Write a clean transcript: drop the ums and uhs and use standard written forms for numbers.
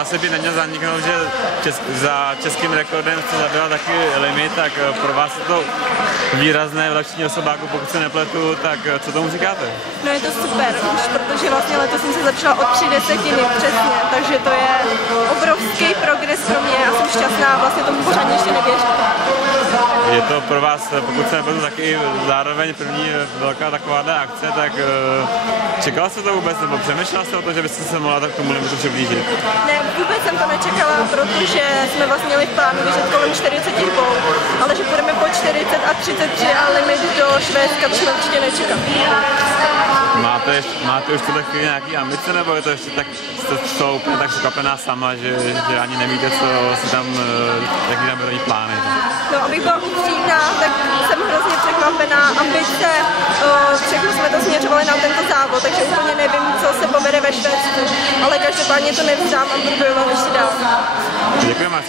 Asi by neměl zaniknout, že za českým rekordem se zabila taky limit, tak pro vás je to výrazné vylepšení osobáku, pokud se nepletu, tak co tomu říkáte? No je to super, už protože vlastně letos jsem se zlepšila o 3 desetiny přesně, takže to je obrovský progres pro mě a jsem šťastná, vlastně tomu pořádně ještě nevěřím. Je to pro vás, pokud se nepletu, taky zároveň první velká taková akce, tak čekala jste to vůbec, nebo přemýšlela jste o to, že byste se mohla tak k tomu limitu přiblížit? Ne, vůbec jsem to nečekala, protože jsme vlastně měli v plánu běžet kolem 42, ale že budeme po 40 a 33 a limit do Švédska, to jsme určitě nečekali. Máte už v tuhle chvíli nějaký ambice, nebo je to ještě tak, jste úplně tak překvapená sama, že ani nevíte, jaký tam budou plány? No, abych byla upřímná, tak jsem hrozně překvapená. Ambice, všechno jsme to směřovali na tento závod, takže úplně nevím, co se povede ve Švédsku, ale každopádně to nevzdám a budu bojovat ještě dál. Děkujeme.